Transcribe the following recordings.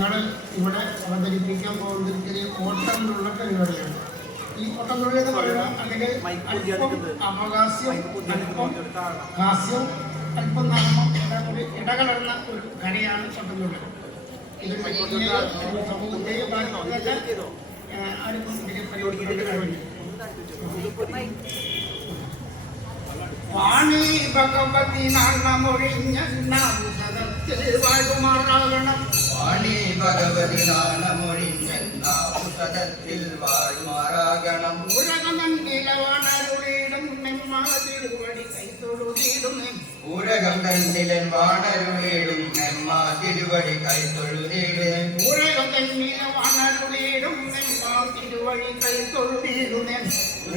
ഞങ്ങൾ ഇവിടെ അവതരിപ്പിക്കാൻ പോകുന്നതിൽ ഓട്ടത്തിലുള്ള പരിപാടിയാണ്. ഈ ഓട്ടംതുള്ളി എന്ന് പറയുന്നത് അല്ലെങ്കിൽ അവകാശം അല്പം ഹാസ്യം അല്പം നർമ്മം ഇടകലർന്ന ഒരു കലയാണ് ഓട്ടംതുള്ളൽ. ഇത് സമൂഹത്തെയും ആർക്കും പരിപാടി വാണി ഭഗവതി നാണമൊഴിഞ്ഞ വാഴുമാറാകണം. വാണി ഭഗവതി നാണമൊഴിഞ്ഞ വാഴുമാറാകണം. ഉരകമണ്ണിലവാണരുളിടും നെമ്മാതിരുവടി കൈത്തൊഴുതിടും. ഊരകം തന്നിലൻ വാണരുളിടും നെമ്മാ തിരുവടി കൈത്തൊഴുതിടും. ഊരകം തന്നിലവാണരുളിടും നെമ്മാ തിരുവടി കൈത്തൊഴുതിടും.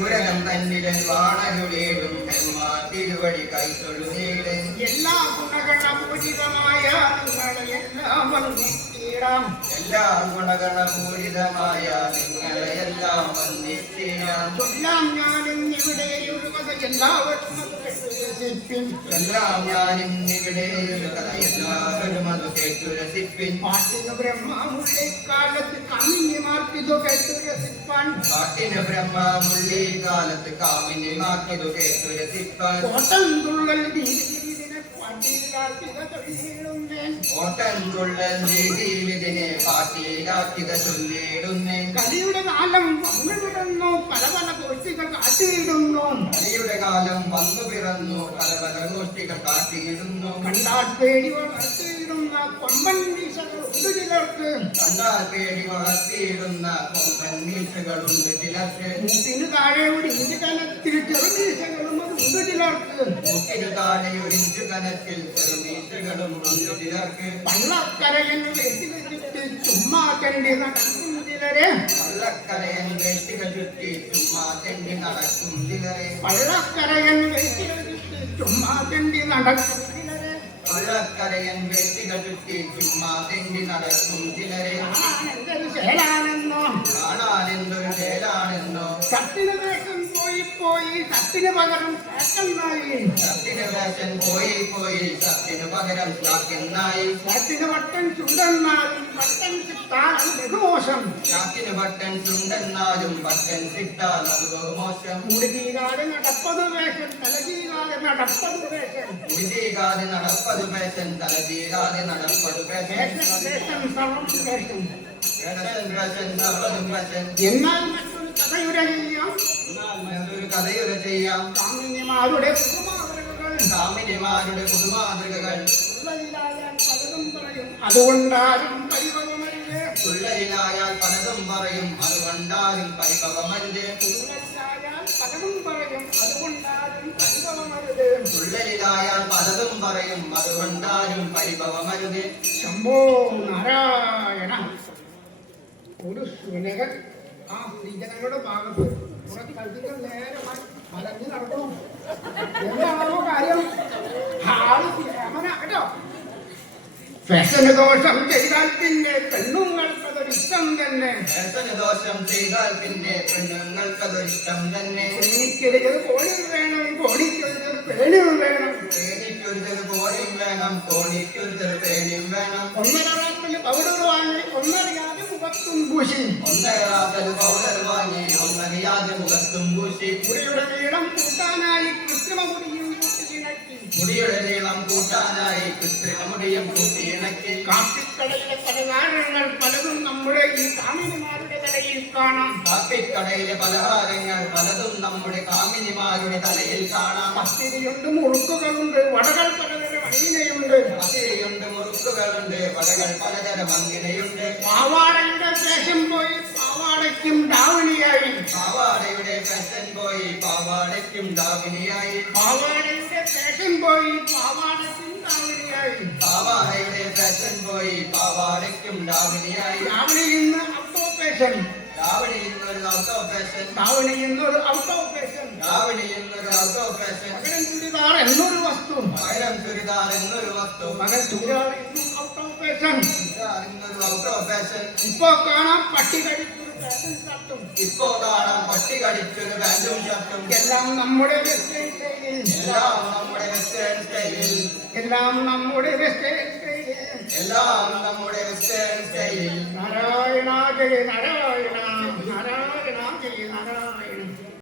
ഊരകം തന്നിലൻ വാണരുളിടും നെമ്മാ തിരുവടി കൈത്തൊഴുതിടും. എല്ലാ ഗുണഗണപൂരിതമായ നിങ്ങളെയെല്ലാം വന്ദിച്ചിടാം. എല്ലാ ഗുണഗണപൂരിതമായ നിങ്ങളെയെല്ലാം വന്ദിച്ചിടാം. ചൊല്ലാം ഞാനിന്നിവിടെയുള്ളത് എല്ലാവരും രസിപ്പിൻ. എല്ലാം ഞാനിന്നിവിടെ എല്ലാവരും അത് കേട്ടു രസിപ്പിൻ. പാട്ടിന് ബ്രഹ്മമുള്ളിക്കാലത്ത് കാമിനിമാർക്കിതു കേട്ടു രസിപ്പാൻ. പാട്ടിന് ബ്രഹ്മമുള്ളി കാലത്ത് കാമിനിമാർക്കിതു കേട്ടു രസിപ്പാൻ. ഓട്ടംതുള്ളൽ രീതിയിലിതിനെ പാട്ടിയിലാക്കിക തൊഴിലിടുന്നേൻ. ഓട്ടംതുള്ളൽ രീതിയിലിതിനെ പാട്ടിയിലാക്കിക ചൊല്ലിടുന്നേ. കലിയുടെ കാലം വന്നു പിറന്നു പല പല കോഴ്ചകൾ കാട്ടിയിടുന്നു. കലിയുടെ കാലം വന്നു പിറന്നു പല പല ഗോഷ്ഠികൾ കാട്ടിയിടുന്നു. കണ്ടാൽ പേടി വളർത്തിയിടുന്ന കൊമ്പൻ വീശകൾ ഉണ്ട് ചിലർക്ക്. കണ്ടാൽ പേടി വളർത്തിയിടുന്ന കൊമ്പൻ വീശകളുണ്ട് ചിലർക്ക്. മുട്ടിന് താഴെ ഒരു ഇഞ്ച് കനത്തിൽ ചെറുവീശകളും ഉണ്ട് ചിലർക്ക്. മുട്ടിന് താഴെ ഒരു ഇഞ്ചു കനത്തിൽ ചെറുവീശകളും ഉണ്ട് ചിലർക്ക്. പള്ളക്കരയൻ വെട്ടി വെച്ചിട്ട് ചുമ്മാ കണ്ടി നടക്കും ചിലരെ. പള്ളക്കരയൻ വേഷ്ടികൾ ചുറ്റി ചുമ്മാ തെണ്ടി നടക്കും ചിലരെ. പള്ളക്കരയൻ വെട്ടി വെച്ചിട്ട് ചുമ്മാ കണ്ടി നടക്കും ചിലരെ. പള്ളക്കരയൻ വേഷ്ടികൾ ചുറ്റി ചുമ്മാ തെണ്ടി നടക്കും ചിലരെ. എന്തൊരു ശേലാണെന്നോ കാണാനെന്തൊരു ചേലാണെന്നോ. ചട്ടിന് വേഷം പോയി പോയി ചട്ടിന് പകരം ചാക്കെന്നായി. ചട്ടിന് വേഷൻ പോയി പോയി ചട്ടിന് പകരം ചാക്കെന്നായി. ചട്ടിന് വട്ടൻ ചുണ്ടെന്നാലും വട്ടൻ ചിട്ടാലും ബഹുമോശം. ചാക്കിന് ബട്ടൻ ചുണ്ടെന്നാലും ബട്ടൻ സിട്ടാൽ അത് ബഹുമോശം. മുടിതീരാതെ നടപ്പത് വേഷം തലതീരാതെ നടപ്പത് വേഷം. മുടിതീരാതെ നടപ്പത് വേഷൻ തലതീരാതെ നടപ്പത് വേഷൻ. വേഷം സർവം വേഷം. വേഷൻ വേഷൻ സർവ്വതും വേഷൻ. എന്നാൽ മറ്റൊരു കഥയുടെ ചെയ്യാം. ഒരു കഥയുര ചെയ്യാം. കാമിനിമാരുടെ പുതുമാതൃകകൾ കാമിനിമാരുടെ പുതുമാതൃകകൾ. ഉള്ളതിലായാൽ പലതും പറയും അതുകൊണ്ടാരും പരിഭവമരുത്. തുള്ളലിലായാൽ പലതും പറയും അതുകൊണ്ടാരും പരിഭവമരുത്. ഉള്ളതിലായാൽ പലതും പറയും അതുകൊണ്ടാരും പരിഭവമരുത്. തുള്ളലിലായാൽ പലതും പറയും അതുകൊണ്ടാരും പരിഭവമരുത്. ശംഭോ നാരായണ. ഒരു സുനകൻ ആ സ്ത്രീജനങ്ങളുടെ ഭാഗത്ത് കുറെ കഴുതികൾ നേരമായി മലഞ്ഞു നടക്കണം. എന്താണോ കാര്യം? ആള് കേമന കേട്ടോ. ഫാഷന് ദോഷം ചെയ്താൽ പിന്നെ പെണ്ണുങ്ങൾക്കതൊരിഷ്ടം തന്നെ. ഫാഷന് ദോഷം ചെയ്താൽ പിന്നെ പെണ്ണുങ്ങൾക്കതൊരിഷ്ടം തന്നെ. കോണിക്കൊരു കോണി വേണം, കോണിക്കൊരു പേണിയും വേണം. പേടിക്കൊരു കോണിയും വേണം, കോണിക്കൊരു പേടിയും വേണം. ഒന്നര റാപ്പിൽ പൗഡർ വാങ്ങി ഒന്നറിയാതെ മുഖത്തും പൂശി. ഒന്നേറാത്തൽ പൗഡർ വാങ്ങി ഒന്നറിയാതെ മുഖത്തും പൂശി. മുടിയുടെ നീളം കൂട്ടാനായി കൃത്രിമ മുടിയും കൂട്ടിയിണക്കി. മുടിയുടെ നീളം കൂട്ടാനായി കൃത്രിമ മുടിയും കൂട്ടിയിണക്കി. കാപ്പിക്കടയിലെ പലഹാരങ്ങൾ പലതും നമ്മുടെ ഈ കാമിനിമാരുടെ തലയിൽ കാണാം. കാപ്പിക്കടയിലെ പലഹാരങ്ങൾ പലതും നമ്മുടെ കാമിനിമാരുടെ തലയിൽ കാണാം. പത്തിരിയുണ്ട്, മുറുക്കുകളുണ്ട്, വടകൾ പലതരം അങ്ങിനെയുണ്ട്. പത്തിരിയുണ്ട്, മുറുക്കുകളുണ്ട്, വടകൾ പലതരം അങ്ങിനെയുണ്ട്. പാവാടയുടെ ശേഷം പോയി പാവാടയ്ക്കും ദാവണിയായി. പാവാടയുടെ ഫാഷൻ പോയി പാവാടയ്ക്കും ദാവണിയായി. പാവാടയുടെ ശേഷം പോയി പാവാടയ്ക്കും ദാവണിയായി. പാവാടയുടെ ഫാഷൻ പോയി പാവാടയ്ക്കും ദാവണിയായി. ദാവണി ഇന്ന് ഔട്ടോ ഫാഷൻ. ദാവണി ഇന്നൊരു ഔട്ടോ ഫാഷൻ. ദാവണി ഇന്നൊരു ഔട്ടോ ഫാഷൻ. ദാവണി ഇന്നൊരു ഔട്ടോ ഫാഷൻ. പകരം ചുരിദാർ എന്നൊരു വസ്തു. പകരം ചുരിദാർ എന്നൊരു വസ്തു. പകരം ചുരിദാർ ഇന്നും ഔട്ടോ ഫാഷൻ. ചുരിദാർ ഇന്നൊരു ഔട്ടോ ഫാഷൻ. ഇപ്പൊ കാണാം പട്ടി കഴിച്ചൊരു ഫാഷൻ ഷർട്ടും. ഇപ്പോ കാണാം പട്ടി കടിച്ചൊരു പാന്റും ഷർട്ടും. എല്ലാം നമ്മുടെ വെസ്റ്റേൺ സ്റ്റൈലിൽ. എല്ലാം നമ്മുടെ വെസ്റ്റേൺ സ്റ്റൈലിൽ. എല്ലാം നമ്മുടെ വെസ്റ്റേൺ സ്റ്റൈലിൽ. എല്ലാം നമ്മുടെ വെസ്റ്റേൺ സ്റ്റൈലിൽ. നാരായണ ജയ നാരായണ നാരായണ ജയ നാരായണ